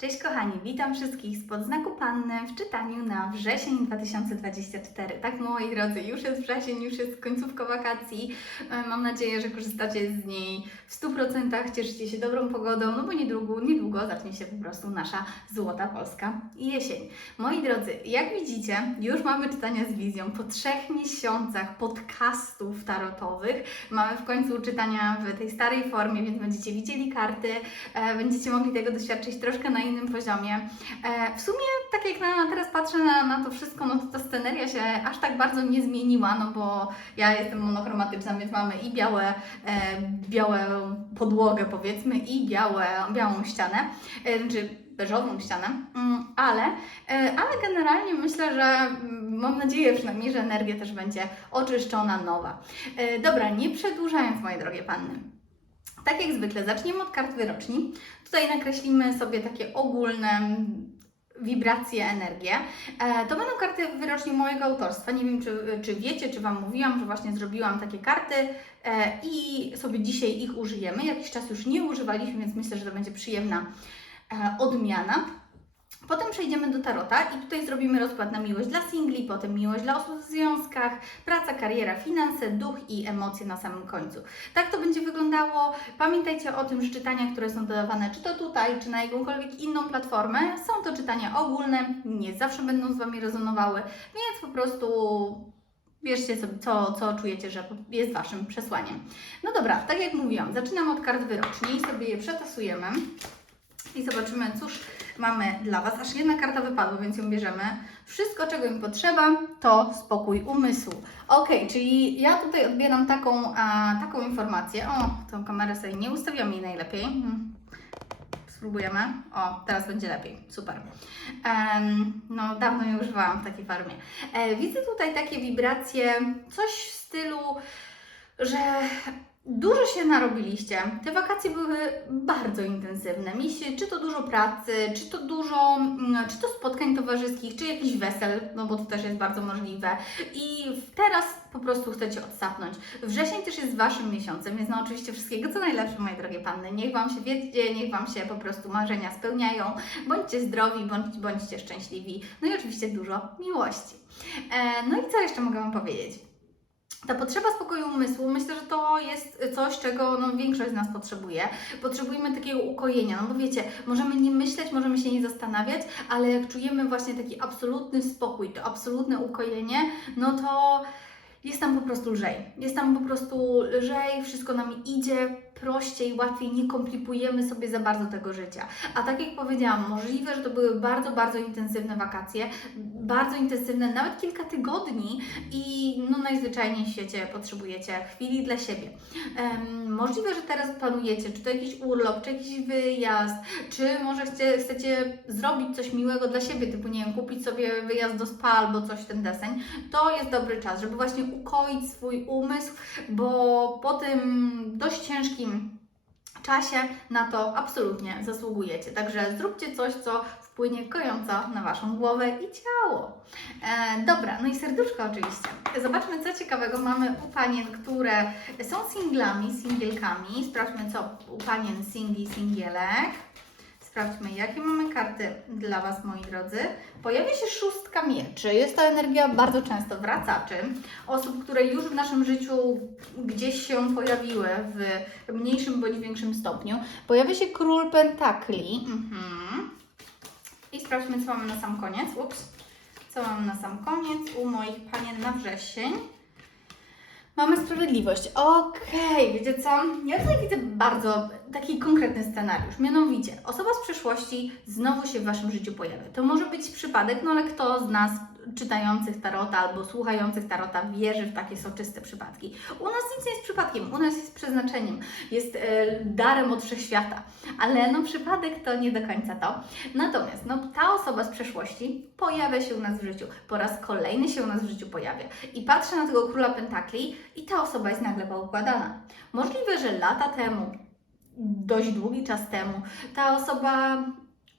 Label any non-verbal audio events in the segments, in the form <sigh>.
Cześć kochani, witam wszystkich spod znaku Panny w czytaniu na wrzesień 2024. Tak moi drodzy, już jest wrzesień, już jest końcówka wakacji. E, Mam nadzieję, że korzystacie z niej w 100%, cieszycie się dobrą pogodą, no bo niedługo, niedługo zacznie się po prostu nasza złota polska jesień. Moi drodzy, jak widzicie, już mamy czytania z wizją. Po trzech miesiącach podcastów tarotowych mamy w końcu czytania w tej starej formie, więc będziecie widzieli karty, e, będziecie mogli tego doświadczyć troszkę na poziomie. E, w sumie, tak jak na, teraz patrzę na, na to wszystko, no to ta sceneria się aż tak bardzo nie zmieniła, no bo ja jestem monochromatyczna, więc mamy i białe, e, białą podłogę powiedzmy i białe, białą ścianę, e, czy beżową ścianę, Mm, ale, ale generalnie myślę, że mm, mam nadzieję przynajmniej, że energia też będzie oczyszczona, nowa. Dobra, nie przedłużając, moje drogie panny. Tak jak zwykle, zaczniemy od kart wyroczni. Tutaj nakreślimy sobie takie ogólne wibracje, energię. E, to będą karty wyroczni mojego autorstwa. Nie wiem, czy, czy wiecie, czy Wam mówiłam, że właśnie zrobiłam takie karty e, i sobie dzisiaj ich użyjemy. Jakiś czas już nie używaliśmy, więc myślę, że to będzie przyjemna e, odmiana. Potem przejdziemy do tarota i tutaj zrobimy rozkład na miłość dla singli, potem miłość dla osób w związkach, praca, kariera, finanse, duch i emocje na samym końcu. Tak to będzie wyglądało. Pamiętajcie o tym, że czytania, które są dodawane, czy to tutaj, czy na jakąkolwiek inną platformę, są to czytania ogólne, nie zawsze będą z Wami rezonowały, więc po prostu wierzcie sobie, co, co czujecie, że jest Waszym przesłaniem. No dobra, tak jak mówiłam, zaczynam od kart wyroczni i sobie je przetasujemy i zobaczymy, cóż mamy dla Was. Aż jedna karta wypadła, więc ją bierzemy. Wszystko, czego im potrzeba, to spokój umysłu. Ok, czyli ja tutaj odbieram taką, a, taką informację. O, tą kamerę sobie nie ustawiam jej najlepiej. Hmm. Spróbujemy. O, teraz będzie lepiej. Super. Em, no, dawno nie używałam w takiej formie. E, widzę tutaj takie wibracje, coś w stylu, że Dużo się narobiliście. Te wakacje były bardzo intensywne. Mieliście czy to dużo pracy, czy to dużo, mm, czy to spotkań towarzyskich, czy jakichś wesel, no bo to też jest bardzo możliwe. I teraz po prostu chcecie odsapnąć. Wrzesień też jest Waszym miesiącem, więc no oczywiście wszystkiego co najlepsze, moje drogie panny. Niech Wam się wiedzie, niech Wam się po prostu marzenia spełniają. Bądźcie zdrowi, bądź, bądźcie szczęśliwi. No i oczywiście dużo miłości. E, no i co jeszcze mogę Wam powiedzieć? Ta potrzeba spokoju umysłu, myślę, że to jest coś, czego no, większość z nas potrzebuje. Potrzebujemy takiego ukojenia, no bo wiecie, możemy nie myśleć, możemy się nie zastanawiać, ale jak czujemy właśnie taki absolutny spokój, to absolutne ukojenie, no to jest tam po prostu lżej. Jest tam po prostu lżej, wszystko nam idzie prościej, łatwiej, nie komplikujemy sobie za bardzo tego życia. A tak jak powiedziałam, możliwe, że to były bardzo, bardzo intensywne wakacje, bardzo intensywne, nawet kilka tygodni i no najzwyczajniej w świecie potrzebujecie chwili dla siebie. Em, możliwe, że teraz planujecie, czy to jakiś urlop, czy jakiś wyjazd, czy może chcie, chcecie zrobić coś miłego dla siebie, typu nie wiem, kupić sobie wyjazd do spa albo coś ten deseń. To jest dobry czas, żeby właśnie ukoić swój umysł, bo po tym dość ciężkim czasie na to absolutnie zasługujecie. Także zróbcie coś, co wpłynie kojąco na Waszą głowę i ciało. E, dobra, no i serduszko oczywiście. Zobaczmy, co ciekawego mamy u panien, które są singlami, singielkami. Sprawdźmy, co u panien singli, singielek. Sprawdźmy, jakie mamy karty dla Was, moi drodzy. Pojawia się szóstka mieczy. Jest to energia bardzo często wracaczy. Osób, które już w naszym życiu gdzieś się pojawiły w mniejszym bądź większym stopniu. Pojawia się król pentakli. Mhm. I sprawdźmy, co mamy na sam koniec. Ups. Co mamy na sam koniec u moich panien na wrzesień. Mamy sprawiedliwość. Okej, wiecie co? Ja tutaj widzę bardzo taki konkretny scenariusz. Mianowicie, osoba z przeszłości znowu się w Waszym życiu pojawia. To może być przypadek, no ale kto z nas czytających tarota albo słuchających tarota wierzy w takie soczyste przypadki? U nas nic nie jest przypadkiem, u nas jest przeznaczeniem, jest e, darem od wszechświata. Ale no przypadek to nie do końca to. Natomiast no, ta osoba z przeszłości pojawia się u nas w życiu. Po raz kolejny się u nas w życiu pojawia. I patrzę na tego króla pentakli i ta osoba jest nagle poukładana. Możliwe, że lata temu, dość długi czas temu, ta osoba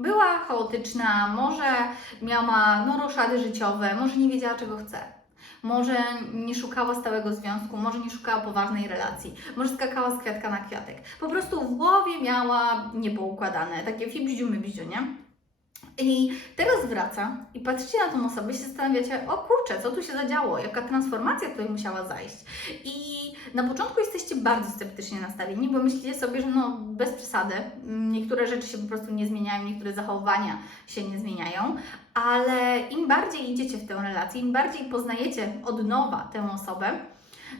była chaotyczna, może miała no, roszady życiowe, może nie wiedziała czego chce. Może nie szukała stałego związku, może nie szukała poważnej relacji, może skakała z kwiatka na kwiatek. Po prostu w głowie miała niepoukładane, takie fibździu mybździu, nie? I teraz wraca i patrzycie na tą osobę i się zastanawiacie, o kurczę, co tu się zadziało, jaka transformacja tutaj musiała zajść. I na początku jesteście bardzo sceptycznie nastawieni, bo myślicie sobie, że no bez przesady, niektóre rzeczy się po prostu nie zmieniają, niektóre zachowania się nie zmieniają, ale im bardziej idziecie w tę relację, im bardziej poznajecie od nowa tę osobę,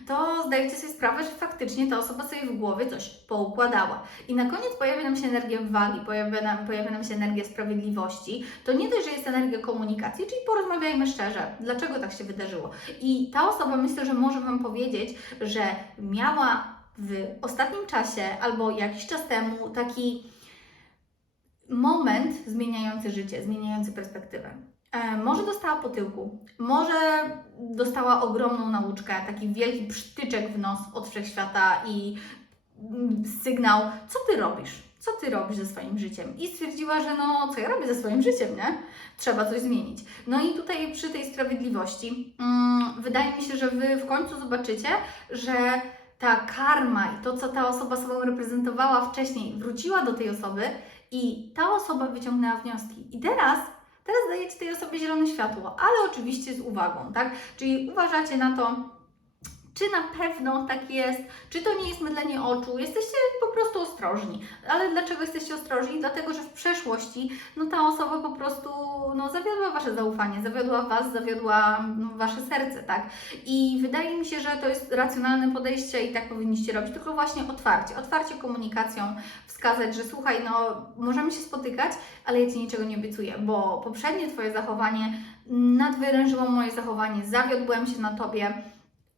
to zdajecie sobie sprawę, że faktycznie ta osoba sobie w głowie coś poukładała. I na koniec pojawia nam się energia wagi, pojawia nam, pojawia nam się energia sprawiedliwości. To nie dość, że jest energia komunikacji, czyli porozmawiajmy szczerze, dlaczego tak się wydarzyło. I ta osoba myślę, że może Wam powiedzieć, że miała w ostatnim czasie albo jakiś czas temu taki moment zmieniający życie, zmieniający perspektywę. E, może dostała po tyłku, może dostała ogromną nauczkę, taki wielki przytyczek w nos od wszechświata i mm, sygnał, co ty robisz? Co ty robisz ze swoim życiem? I stwierdziła, że no, co ja robię ze swoim życiem, nie? Trzeba coś zmienić. No i tutaj przy tej sprawiedliwości, mm, wydaje mi się, że wy w końcu zobaczycie, że ta karma i to, co ta osoba sobą reprezentowała wcześniej, wróciła do tej osoby i ta osoba wyciągnęła wnioski. I teraz Teraz dajecie tej osobie zielone światło, ale oczywiście z uwagą, tak? Czyli uważacie na to, czy na pewno tak jest, czy to nie jest mydlenie oczu, jesteście po prostu ostrożni. Ale dlaczego jesteście ostrożni? Dlatego, że w przeszłości no, ta osoba po prostu no, zawiodła Wasze zaufanie, zawiodła Was, zawiodła no, Wasze serce, tak? I wydaje mi się, że to jest racjonalne podejście i tak powinniście robić, tylko właśnie otwarcie, otwarcie komunikacją, wskazać, że słuchaj, no możemy się spotykać, ale ja Ci niczego nie obiecuję, bo poprzednie Twoje zachowanie nadwyrężyło moje zachowanie, zawiodłem się na Tobie,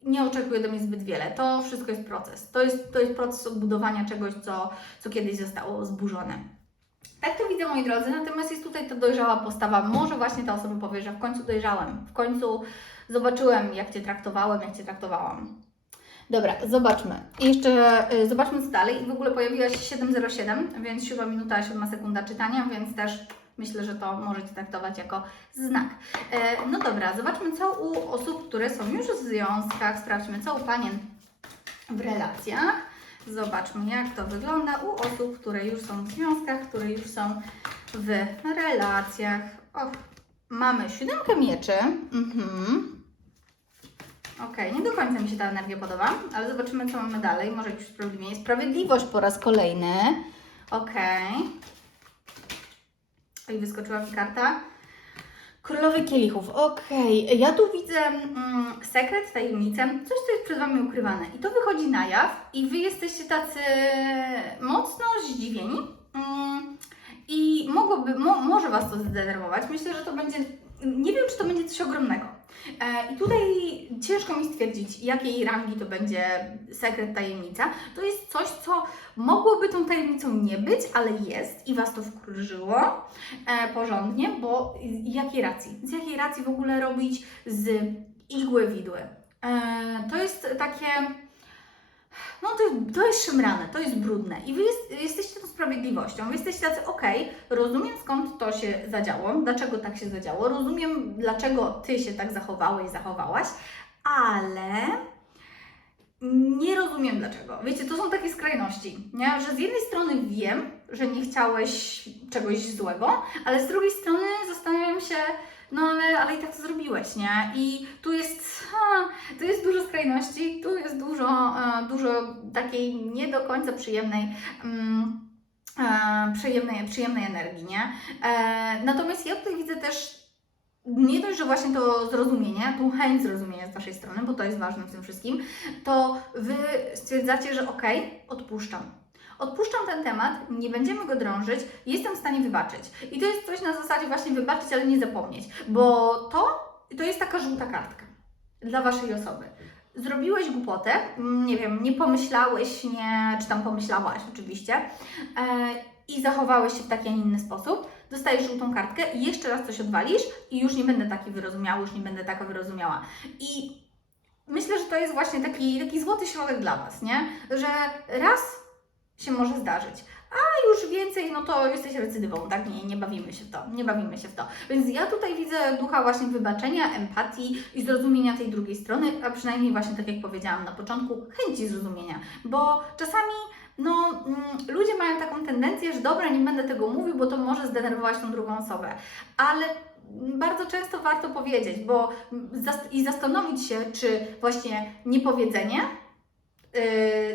nie oczekuje do mnie zbyt wiele. To wszystko jest proces. To jest, to jest proces odbudowania czegoś, co, co kiedyś zostało zburzone. Tak to widzę, moi drodzy, natomiast jest tutaj ta dojrzała postawa. Może właśnie ta osoba powie, że w końcu dojrzałem, w końcu zobaczyłem, jak Cię traktowałem, jak Cię traktowałam. Dobra, zobaczmy. I jeszcze y, zobaczmy co dalej. I w ogóle pojawiła się 707, więc 7 minuta, 7 sekunda czytania, więc też myślę, że to możecie traktować jako znak. E, no dobra, zobaczmy co u osób, które są już w związkach. Sprawdźmy co u panien w relacjach. Zobaczmy, jak to wygląda u osób, które już są w związkach, które już są w relacjach. Och, mamy siódemkę mieczy. Mhm. Okej, nie do końca mi się ta energia podoba, ale zobaczymy, co mamy dalej. Może jakieś. Sprawiedliwość po raz kolejny. Okej. Oj, wyskoczyła mi karta. Królowy kielichów. Okej, ja tu widzę mm, sekret, tajemnicę, coś, co jest przed Wami ukrywane. I to wychodzi na jaw i Wy jesteście tacy mocno zdziwieni. Mm, I mogłoby, mo, może Was to zdenerwować. Myślę, że to będzie, nie wiem, czy to będzie coś ogromnego. E, I tutaj ciężko mi stwierdzić, jakiej rangi to będzie sekret, tajemnica. To jest coś, co mogłoby tą tajemnicą nie być, ale jest i Was to wkurzyło e, porządnie, bo jakiej racji? Z jakiej racji w ogóle robić z igły widły? E, to jest takie no to, to jest szemrane, to jest brudne i Wy jest, jesteście tą sprawiedliwością, Wy jesteście tacy, okej, rozumiem skąd to się zadziało, dlaczego tak się zadziało, rozumiem dlaczego Ty się tak zachowałeś, zachowałaś, ale nie rozumiem dlaczego. Wiecie, to są takie skrajności, nie? że z jednej strony wiem, że nie chciałeś czegoś złego, ale z drugiej strony zastanawiam się, no ale, ale i tak to zrobiłeś, nie? I tu jest, ha, tu jest dużo skrajności, tu jest dużo, e, dużo takiej nie do końca przyjemnej. Mm, e, przyjemnej, przyjemnej energii, nie? E, natomiast ja tutaj widzę też nie dość, że właśnie to zrozumienie, tą chęć zrozumienia z Waszej strony, bo to jest ważne w tym wszystkim, to Wy stwierdzacie, że okej, okay, odpuszczam. Odpuszczam ten temat, nie będziemy go drążyć, jestem w stanie wybaczyć. I to jest coś na zasadzie właśnie wybaczyć, ale nie zapomnieć, bo to, to jest taka żółta kartka dla Waszej osoby. Zrobiłeś głupotę, nie wiem, nie pomyślałeś, nie, czy tam pomyślałaś oczywiście, e, i zachowałeś się w taki, a nie inny sposób, dostajesz żółtą kartkę i jeszcze raz coś odwalisz i już nie będę taki wyrozumiały, już nie będę taka wyrozumiała. I myślę, że to jest właśnie taki, taki złoty środek dla Was, nie? Że raz się może zdarzyć. A już więcej, no to jesteś recydywą, tak? Nie, nie bawimy się w to, nie bawimy się w to. Więc ja tutaj widzę ducha właśnie wybaczenia, empatii i zrozumienia tej drugiej strony, a przynajmniej właśnie tak jak powiedziałam na początku, chęci zrozumienia, bo czasami no, mm, ludzie mają taką tendencję, że dobra, nie będę tego mówił, bo to może zdenerwować tą drugą osobę. Ale bardzo często warto powiedzieć, bo zas- i zastanowić się, czy właśnie niepowiedzenie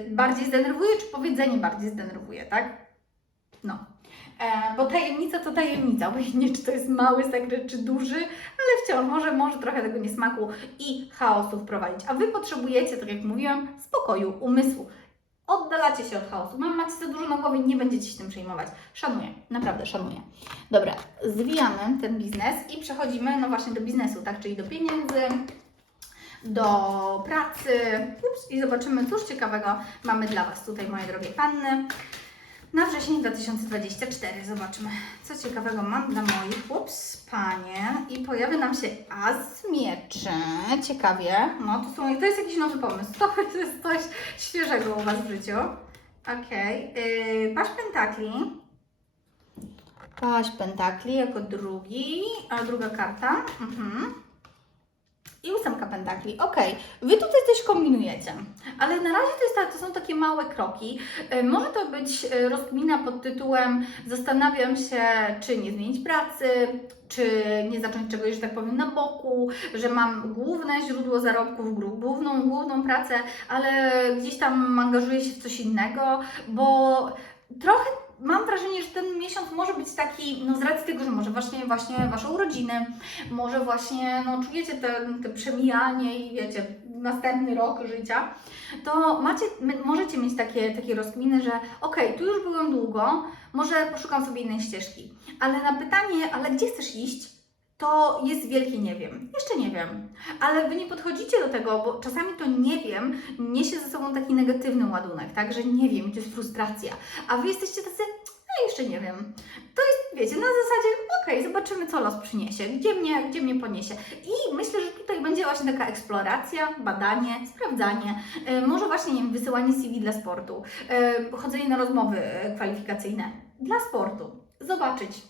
bardziej zdenerwuje, czy powiedzenie bardziej zdenerwuje, tak? No. E, bo tajemnica to tajemnica, <laughs> obojętnie czy to jest mały sekret, czy duży, ale wciąż może, może trochę tego niesmaku i chaosu wprowadzić. A Wy potrzebujecie, tak jak mówiłam, spokoju, umysłu. Oddalacie się od chaosu. Mam, macie za dużo na głowie, nie będziecie się tym przejmować. Szanuję, naprawdę szanuję. Dobra, zwijamy ten biznes i przechodzimy no właśnie do biznesu, tak? Czyli do pieniędzy, do pracy. Ups, I zobaczymy, cóż ciekawego mamy dla Was tutaj, moje drogie panny. Na wrzesień 2024 zobaczmy, co ciekawego mam dla moich ups, panie. I pojawi nam się as mieczy. Ciekawie. No to, są, to jest jakiś nowy pomysł. <laughs> To, jest coś świeżego u Was w życiu. Okej. Yy, paść pentakli. Paść pentakli jako drugi, a druga karta. Mhm. I ósemka pentakli. Okej, wy tutaj coś kombinujecie, ale na razie to, jest tak, to są takie małe kroki. E, Może to być e, rozkmina pod tytułem Zastanawiam się, czy nie zmienić pracy, czy nie zacząć czegoś, że tak powiem, na boku, że mam główne źródło zarobków, główną, główną pracę, ale gdzieś tam angażuję się w coś innego, bo trochę mam wrażenie, że ten miesiąc może być taki, no z racji tego, że może właśnie, właśnie Wasze urodziny, może właśnie, no czujecie te, te przemijanie i wiecie, następny rok życia, to macie, możecie mieć takie, takie rozkminy, że okej, tu już byłem długo, może poszukam sobie innej ścieżki, ale na pytanie, ale gdzie chcesz iść, to jest wielkie nie wiem. Jeszcze nie wiem. Ale Wy nie podchodzicie do tego, bo czasami to nie wiem niesie ze sobą taki negatywny ładunek, tak? Że nie wiem, to jest frustracja. A Wy jesteście tacy, no jeszcze nie wiem. To jest, wiecie, na zasadzie, okej, zobaczymy, co los przyniesie, gdzie mnie, gdzie mnie poniesie. I myślę, że tutaj będzie właśnie taka eksploracja, badanie, sprawdzanie, e, może właśnie, nie wiem, wysyłanie CV dla sportu, e, chodzenie na rozmowy e, kwalifikacyjne dla sportu. Zobaczyć,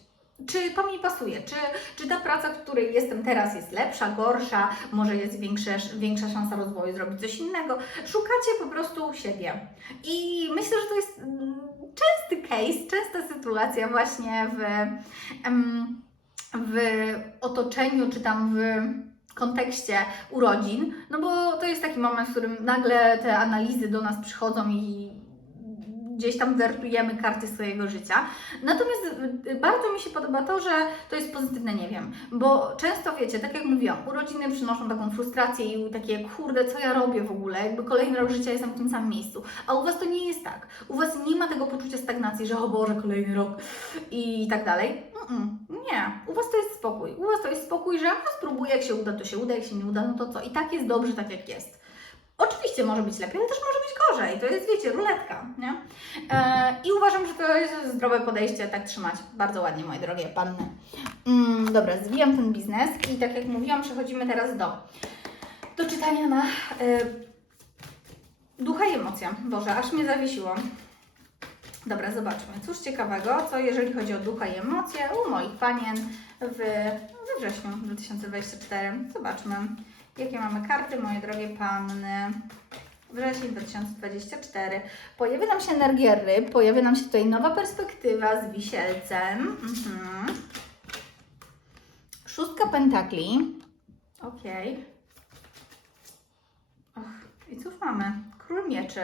czy to mi pasuje, czy, czy ta praca, w której jestem teraz jest lepsza, gorsza, może jest większe, większa szansa rozwoju, zrobić coś innego. Szukacie po prostu siebie. I myślę, że to jest mm, częsty case, częsta sytuacja właśnie w, w otoczeniu, czy tam w kontekście urodzin, no bo to jest taki moment, w którym nagle te analizy do nas przychodzą i gdzieś tam wertujemy karty swojego życia. Natomiast y, bardzo mi się podoba to, że to jest pozytywne, nie wiem, bo często wiecie, tak jak mówiłam, urodziny przynoszą taką frustrację i takie, kurde, co ja robię w ogóle, jakby kolejny rok życia jestem w tym samym miejscu. A u Was to nie jest tak. U Was nie ma tego poczucia stagnacji, że o Boże, kolejny rok i tak dalej. Nie, u Was to jest spokój. U Was to jest spokój, że a spróbuję, jak się uda, to się uda, jak się nie uda, no to co? I tak jest dobrze, tak jak jest. Oczywiście może być lepiej, ale też może być gorzej. To jest, wiecie, ruletka, nie? E, I uważam, że to jest zdrowe podejście, tak trzymać. Bardzo ładnie, moje drogie panny. Mm, dobra, zwijam ten biznes i tak jak mówiłam, przechodzimy teraz do, do czytania na e, ducha i emocja. Boże, aż mnie zawiesiło. Dobra, zobaczmy. Cóż ciekawego, co jeżeli chodzi o ducha i emocje u moich panien w, we wrześniu 2024. Zobaczmy. Jakie mamy karty, moje drogie panny? Wrzesień 2024. Pojawi nam się energia ryb, pojawi nam się tutaj nowa perspektywa z wisielcem. Mhm. Szóstka pentakli. Okej. Och, I cóż mamy? Król mieczy.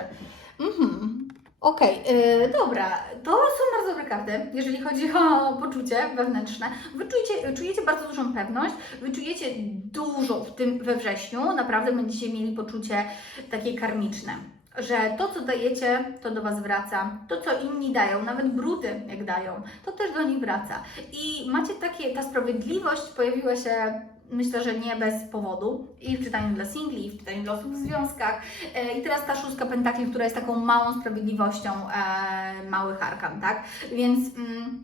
Mhm. Okej, yy, dobra, to są bardzo dobre karty, jeżeli chodzi o poczucie wewnętrzne. Wy czujecie, czujecie bardzo dużą pewność, wy czujecie dużo w tym we wrześniu, naprawdę będziecie mieli poczucie takie karmiczne. Że to, co dajecie, to do Was wraca. To, co inni dają, nawet bruty jak dają, to też do nich wraca. I macie takie, ta sprawiedliwość pojawiła się, myślę, że nie bez powodu. I w czytaniu dla singli, i w czytaniu dla osób w związkach. E, I teraz ta szóstka pentakli, która jest taką małą sprawiedliwością e, małych arkan, tak? Więc mm,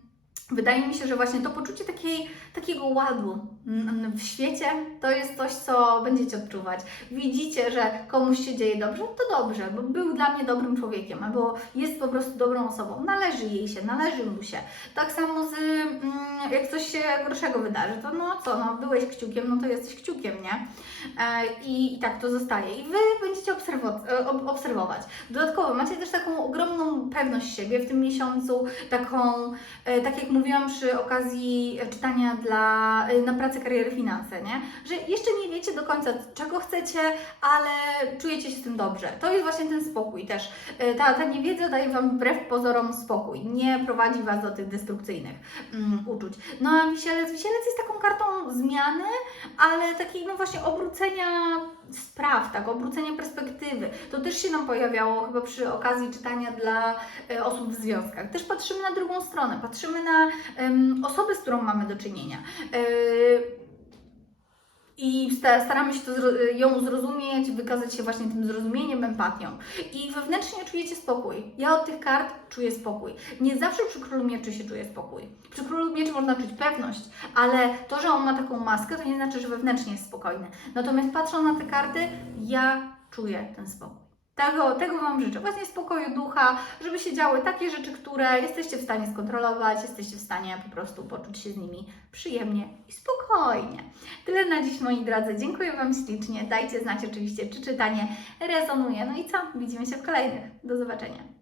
wydaje mi się, że właśnie to poczucie takiej, takiego ładu mm, w świecie to jest coś, co będziecie odczuwać. Widzicie, że komuś się dzieje dobrze, to dobrze, bo był dla mnie dobrym człowiekiem, albo jest po prostu dobrą osobą. Należy jej się, należy mu się. Tak samo z mm, Jak coś się gorszego wydarzy, to no co, no byłeś kciukiem, no to jesteś kciukiem, nie? E, I, I tak to zostaje. I Wy będziecie e, ob- obserwować. Dodatkowo macie też taką ogromną pewność siebie w tym miesiącu, taką, e, tak jak mówiłam przy okazji czytania dla, e, na pracę, kariery, finanse, nie? Że jeszcze nie wiecie do końca, czego chcecie, ale czujecie się z tym dobrze. To jest właśnie ten spokój też. E, Ta, ta niewiedza daje Wam wbrew pozorom spokój, nie prowadzi Was do tych destrukcyjnych mm, uczuć. No a wisielec, wisielec jest taką kartą zmiany, ale takiej no właśnie obrócenia spraw, tak, obrócenia perspektywy. To też się nam pojawiało chyba przy okazji czytania dla e, osób w związkach. Też patrzymy na drugą stronę, patrzymy na em, osobę, z którą mamy do czynienia. E, i sta- staramy się to ją zrozumieć, wykazać się właśnie tym zrozumieniem, empatią. I wewnętrznie czujecie spokój. Ja od tych kart czuję spokój. Nie zawsze przy królu mieczy się czuje spokój. Przy królu mieczy można czuć pewność, ale to, że on ma taką maskę, to nie znaczy, że wewnętrznie jest spokojny. Natomiast patrząc na te karty, ja czuję ten spokój. Tego, tego Wam życzę. Właśnie spokoju ducha, żeby się działy takie rzeczy, które jesteście w stanie skontrolować, jesteście w stanie po prostu poczuć się z nimi przyjemnie i spokojnie. Tyle na dziś, moi drodzy. Dziękuję Wam ślicznie. Dajcie znać oczywiście, czy czytanie rezonuje. No i co? Widzimy się w kolejnych. Do zobaczenia.